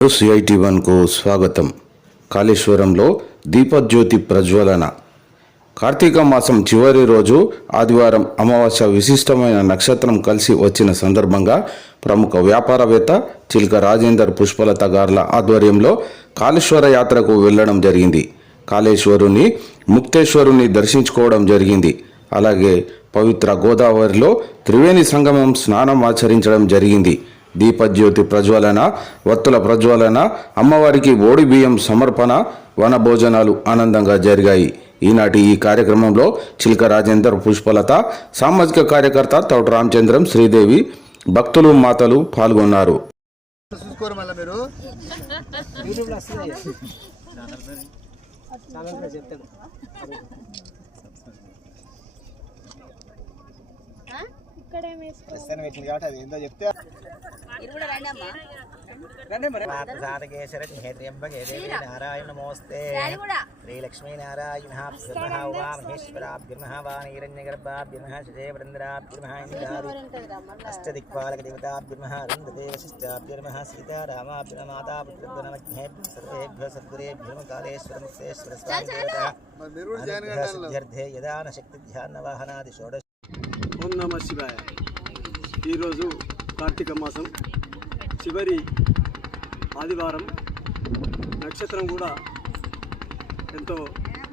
CIT1 కు స్వాగతం. కాళేశ్వరంలో దీపజ్యోతి ప్రజ్వలన. కార్తీక మాసం చివరి రోజు ఆదివారం అమావాస్య విశిష్టమైన నక్షత్రం కలిసి వచ్చిన సందర్భంగా ప్రముఖ వ్యాపారవేత్త చిల్క రాజేందర్ పుష్పలత గార్ల ఆధ్వర్యంలో కాళేశ్వర యాత్రకు వెళ్లడం జరిగింది. కాళేశ్వరుని ముక్తేశ్వరుని దర్శించుకోవడం జరిగింది. అలాగే పవిత్ర గోదావరిలో త్రివేణి సంగమం స్నానం ఆచరించడం జరిగింది. దీపజ్యోతి ప్రజ్వలన, వత్తుల ప్రజ్వలన, అమ్మవారికి ఓడి బియ్యం సమర్పణ, వన భోజనాలు ఆనందంగా జరిగాయి. ఈనాటి ఈ కార్యక్రమంలో చిల్క రాజేందర్ పుష్పలత, సామాజిక కార్యకర్త తౌట రామచంద్రం, శ్రీదేవి, భక్తులు, మాతలు పాల్గొన్నారు. నారాయణ నమోస్తే శ్రీలక్ష్మీ నారాయణ అష్టదిక్పాలక దేవతాభ్యర్మ అరుంధదేవశిష్టాభ్యర్మ సీతారామాభ్యమాతాపుత్రేభ్యో సద్గురేభ్యో కాళేశ్వర ముక్తేశ్వర స్వామి యదా న శక్తి ధ్యాన వాహనాది షోడశ. ఓం నమ శివాయ. ఈరోజు కార్తీక మాసం చివరి ఆదివారం. నక్షత్రం కూడా ఎంతో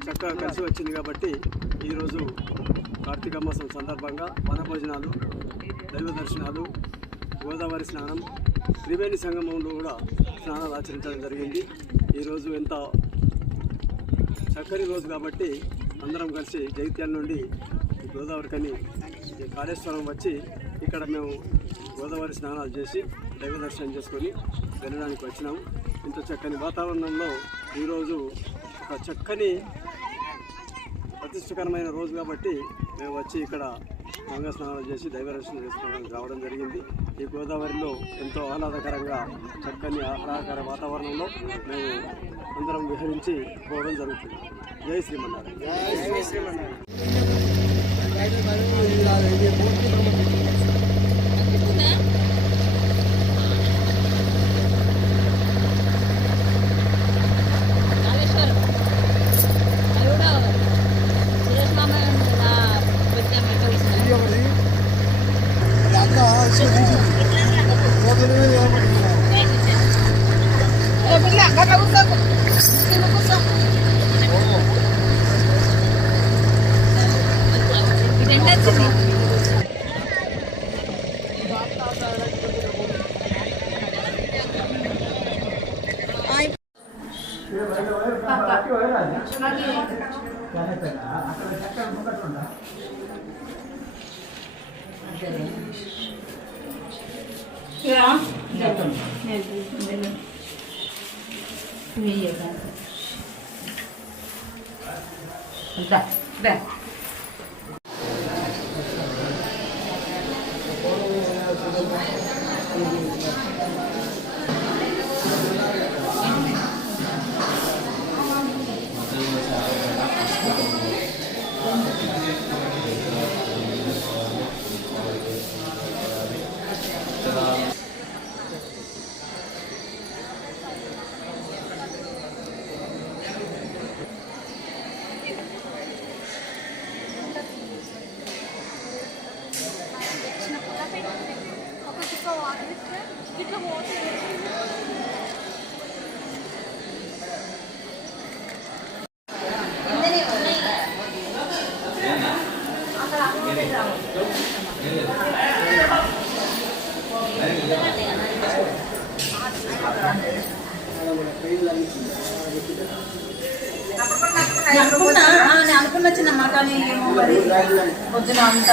చక్కగా కలిసి వచ్చింది కాబట్టి ఈరోజు కార్తీక మాసం సందర్భంగా వనభోజనాలు, దైవ దర్శనాలు, గోదావరి స్నానం, త్రివేణి సంగమంలో కూడా స్నానాలు ఆచరించడం జరిగింది. ఈరోజు ఎంత చక్కని రోజు కాబట్టి అందరం కలిసి జగిత్యాల నుండి గోదావరికని కాళేశ్వరం వచ్చి ఇక్కడ మేము గోదావరి స్నానాలు చేసి దైవ దర్శనం చేసుకొని వెళ్ళడానికి వచ్చినాము. ఇంత చక్కని వాతావరణంలో ఈరోజు ఒక చక్కని ప్రతిష్టకరమైన రోజు కాబట్టి మేము వచ్చి ఇక్కడ గంగా స్నానాలు చేసి దైవ దర్శనం చేసుకోవడానికి రావడం జరిగింది. ఈ గోదావరిలో ఎంతో ఆహ్లాదకరంగా చక్కని ఆహ్లాదకర వాతావరణంలో మేము అందరం విహరించి పోవడం జరుగుతుంది. జై శ్రీమన్నారాయణ. జై శ్రీమన్నారాయణ. అనుకున్న చిన్నమ్మ కానీ ఏమో మరి పొద్దున అంత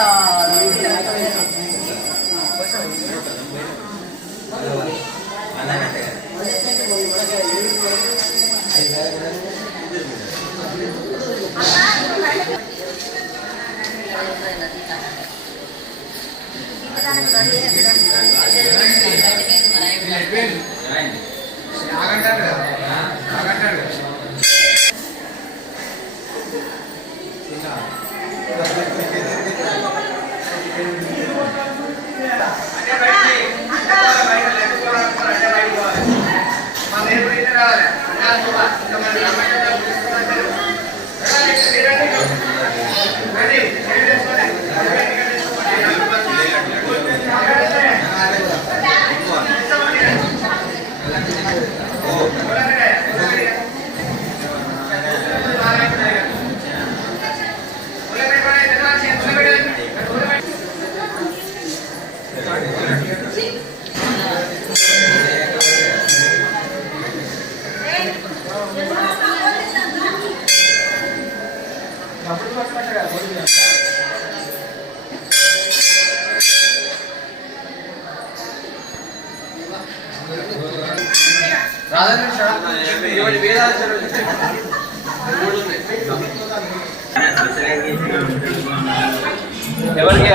ఎవరికి